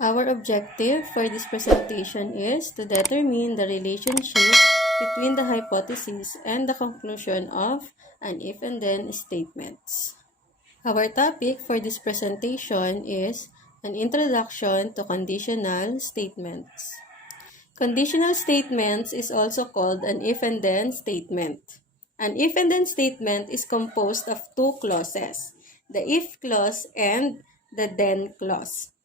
Our objective for this presentation is to determine the relationship between the hypothesis and the conclusion of an if and then statements. Our topic for this presentation is an introduction to conditional statements. Conditional statements is also called an if and then statement. An if and then statement is composed of two clauses, the if clause and the then clause.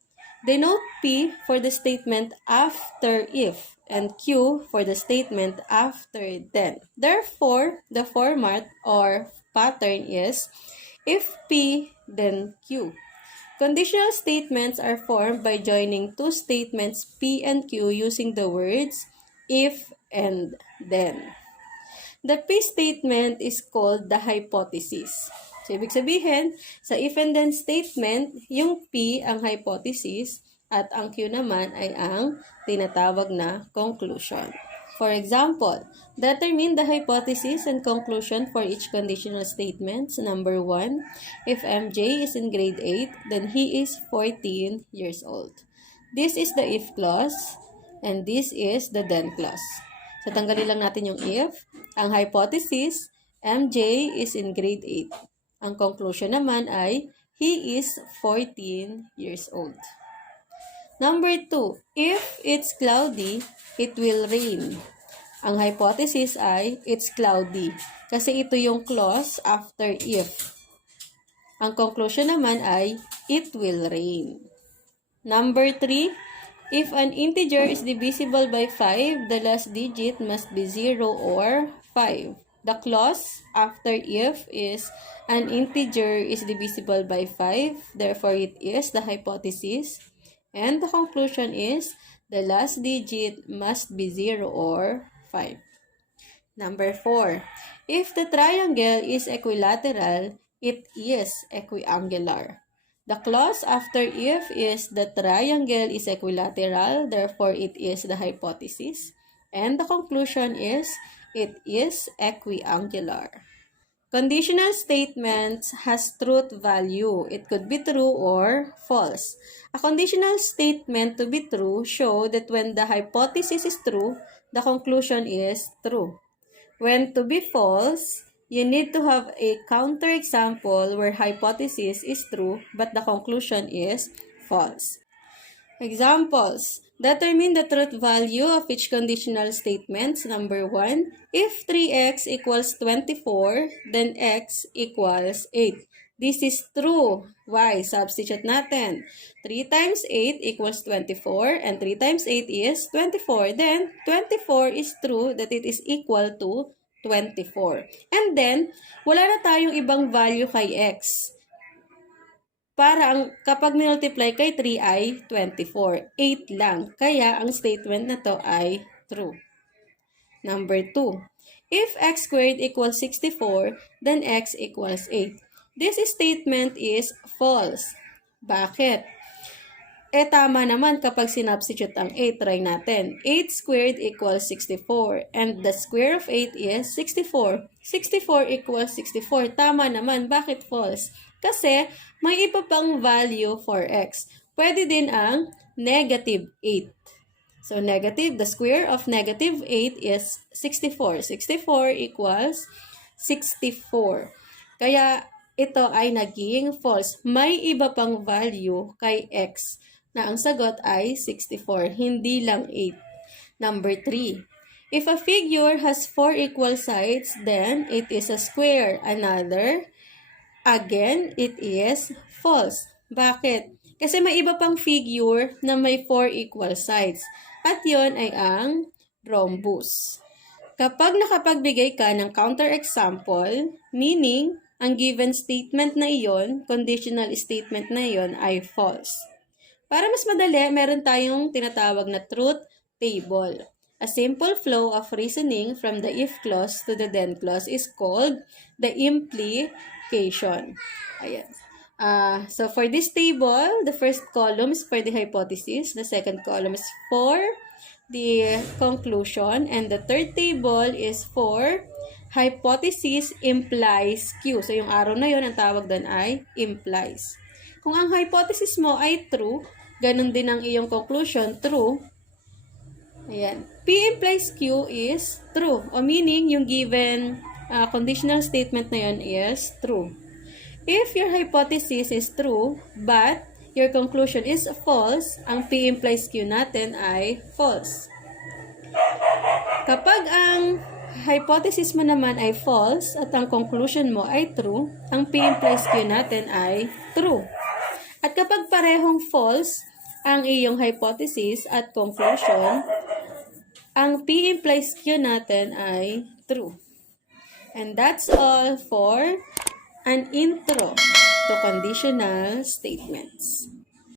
Denote P for the statement after if and Q for the statement after then. Therefore, the format or pattern is if P, then Q. Conditional statements are formed by joining two statements P and Q using the words if and then. The P statement is called the hypothesis. So, ibig sabihin, sa if and then statement, yung P ang hypothesis at ang Q naman ay ang tinatawag na conclusion. For example, determine the hypothesis and conclusion for each conditional statement. Number 1, if MJ is in grade 8, then he is 14 years old. This is the if clause and this is the then clause. So, tanggalin lang natin yung if. Ang hypothesis, MJ is in grade 8. Ang conclusion naman ay, he is 14 years old. Number 2, if it's cloudy, it will rain. Ang hypothesis ay, it's cloudy. Kasi ito yung clause after if. Ang conclusion naman ay, it will rain. Number 3, if an integer is divisible by 5, the last digit must be 0 or 5. The clause after if is an integer is divisible by 5, therefore it is the hypothesis. And the conclusion is the last digit must be 0 or 5. Number 4, if the triangle is equilateral, it is equiangular. The clause after if is the triangle is equilateral, therefore it is the hypothesis. And the conclusion is it is equiangular. Conditional statements has truth value. It could be true or false. A conditional statement to be true show that when the hypothesis is true, the conclusion is true. When to be false, you need to have a counterexample where hypothesis is true but the conclusion is false. Examples. Determine the truth value of each conditional statements. Number 1, if 3x equals 24, then x equals 8. This is true. Why? Substitute natin. 3 times 8 equals 24 and 3 times 8 is 24. Then, 24 is true that it is equal to 24. And then, wala na tayong ibang value kay x. Para kapag multiply kay 3 ay 24. 8 lang. Kaya ang statement na to ay true. Number 2. If x squared equals 64, then x equals 8. This statement is false. Bakit? Tama naman kapag sinubstitute ang 8. Try natin. 8 squared equals 64. And the square of 8 is 64. 64 equals 64. Tama naman. Bakit false? Kasi may iba pang value for x. Pwede din ang negative 8. So, the square of negative 8 is 64. 64 equals 64. Kaya, ito ay naging false. May iba pang value kay x na ang sagot ay 64, hindi lang 8. Number 3. If a figure has 4 equal sides, then it is a square. Again, it is false. Bakit? Kasi may iba pang figure na may 4 equal sides. At yon ay ang rhombus. Kapag nakapagbigay ka ng counterexample, meaning, ang given statement na iyon, conditional statement na iyon ay false. Para mas madali, meron tayong tinatawag na truth table. A simple flow of reasoning from the if clause to the then clause is called the implication. Ayan. So for this table, the first column is for the hypothesis, the second column is for the conclusion, and the third table is for hypothesis implies Q. So yung arrow na yun, ang tawag doon ay implies. Kung ang hypothesis mo ay true, ganun din ang iyong conclusion, true. Ayan. P implies Q is true. O meaning, yung given conditional statement na yun is true. If your hypothesis is true, but your conclusion is false, ang P implies Q natin ay false. Kapag ang hypothesis mo naman ay false at ang conclusion mo ay true, ang P implies Q natin ay true. At kapag parehong false ang iyong hypothesis at conclusion, ang P implies Q natin ay true. And that's all for an intro to conditional statements.